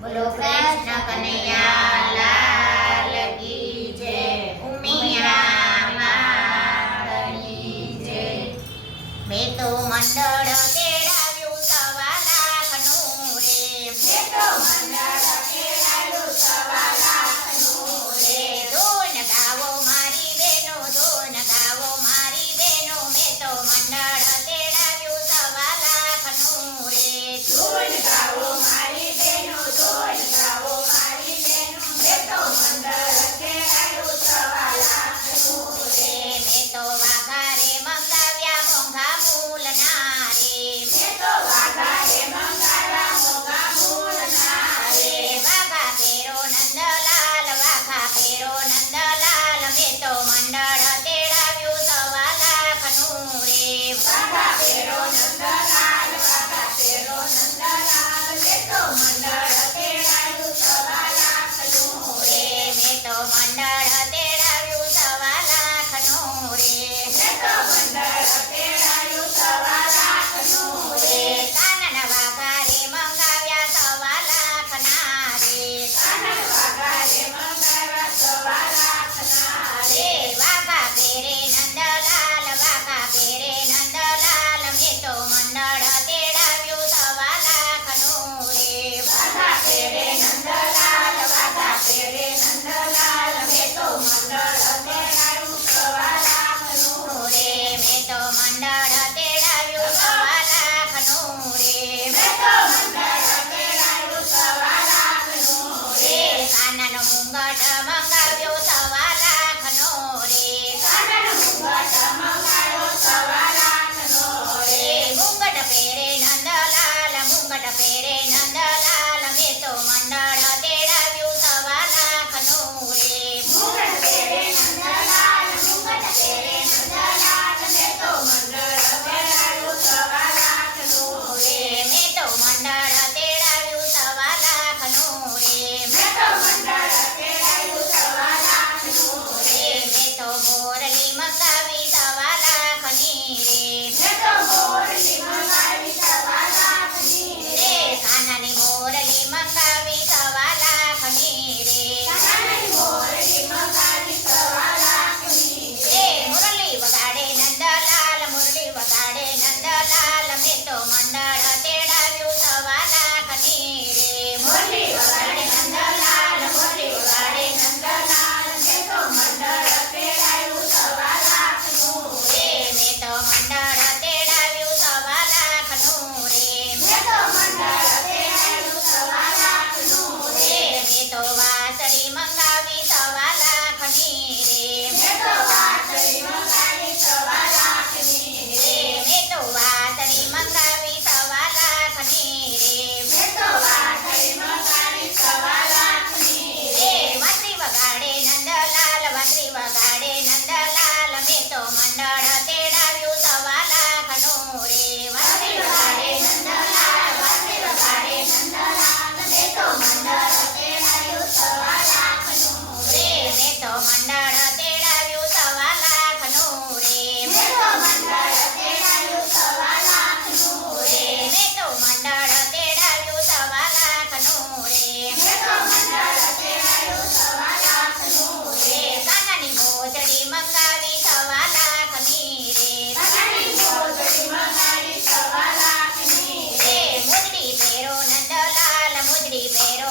બોલો કૃષ્ણ કનૈયા લાલ કી જય, ઉમિયા માતની જય. મેં તો મંડળ તેડાવ્યું 1.25 લાખનું રે. મેં તો મંડળ તેડાવ્યું 1.25 લાખનું રે. ધૂન ગાવો મારી બેનો, ધૂન ગાવો મારી બેનો. મેં તો મંડળ તેડાવ્યું 1.25 લાખનું રે. ધૂન ગાવો મારી બેનો, ધૂન ગાવો મારી બેનો. મેં તો મંડળ તેડાવ્યું 1.25 લાખનું રે. મેં તો વાઘારે મંગાવ્યા મોંઘા મૂલના રે. મેં તો વાઘારે મંગાવ્યા મોંઘા મૂલના રે. વાઘા પેરો નંદલાલ, વાઘા પેરો નંદલાલ. મેં તો મંડળ તેડાવ્યું 1.25 લાખનું રે. વાઘા પેરો નંદલાલ, વાઘા પેરો નંદલાલ. મેં તો મંડળ તેડાવ્યું 1.25 લાખનું રે. મેં તો મંડળ તેડાવ્યું 1.25 લાખનું રે. મેં તો મંડળ તેડાવ્યું 1.25 લાખનું રે. કાનન વાઘારે મંગાવ્યા 1.25 લાખના રે. કાનન વાઘારે મંગાવ્યા 1.25 લાખના રે. વાઘા પેરે નંદલાલ, વાઘા પેરે નંદલાલ. મેં તો મંડળ તેડાવ્યું 1.25 લાખનું રે. વાઘા પેરે નંદલાલ, વાઘા પેરે નંદલાલ. મેં તો મંડળ તેડાવ્યું 1.25 લાખનું રે. મેં તો મંડળ તેડાવ્યું 1.25 લાખનું રે. મેં તો મંડળ તેડાવ્યું 1.25 લાખનું રે. કાનન મુંગટ મંગાવ્યો 1.25 લાખનો રે. કાનન મુંગટ મંગાવ્યો 1.25 લાખનો રે. મુંગટ પેરે નંદલાલ, મુંગટ પેરે નંદલાલ. મેં તો મંડળ તેડાવ્યું 1.25 લાખનું રે. મુંગટ પેરે નંદલાલ, મુંગટ પેરે નંદલાલ. મેં તો મંડળ તેડાવ્યું 1.25 લાખનું રે. મેં તો મંડળ તેડાવ્યું 1.25 લાખનું રે. મેં તો મંડળ તેડાવ્યું 1.25 લાખનું રે. મેં તો મોરલી મંગાવી 1.25 લાખની રે. મેં તો મોરલી મંગાવી 1.25 લાખની રે. કાનાની મોરલી મંગાવી 1.25 લાખની રે. કાનાની મોરલી મંગાવી 1.25 લાખની રે. મુરલી વગાડે નંદલાલ, મુરલી વગાડે નંદલાલ. મેં તો મંડળ તેડાવ્યું 1.25 લાખની રે. મુરલી વગાડે નંદલાલ, મુરલી વગાડે નંદલાલ. મેં તો મંડળ તેડાવ્યું 1.25 લાખનું રે. મેં તો મંડળ તેડાવ્યું 1.25 લાખનું રે. મેં તો મંડળ તેડાવ્યું 1.25 લાખનું રે. મેં તો વાસળી મંગાવી 1.25 લાખની રે. મેં તો વાસળી મંગાવી 1.25 લાખની રે. મેં તો વાસળી મંગાવી 1.25 લાખની રે. મેં તો વાસળી મંગાવી 1.25 લાખની રે. વાંસળી વગાડે નંદલાલ, વાંસળી વગાડે નંદલાલ. મેં તો મંડળ તેડાવ્યું 1.25 લાખનું રે. વાંસળી વગાડે નંદલાલ, વાંસળી વગાડે નંદલાલ. મેં તો મંડળ તેડાવ્યું 1.25 લાખનું રે. મેં તો મંડળ તેડાવ્યું 1.25 લાખનું રે. મેં તો મંડળ તેડાવ્યું 1.25 લાખનું રે. મેં તો મંડળ તેડાવ્યું 1.25 લાખનું રે. મેં તો મંડળ તેડાવ્યું 1.25 લાખનું રે. કાનાની મોજડી મંગાવી 1.25 લાખની રે. કાનાની મોજડી મંગાવી 1.25 લાખની રે. મોજડી પેરો નંદલાલ, મોજડી પેરો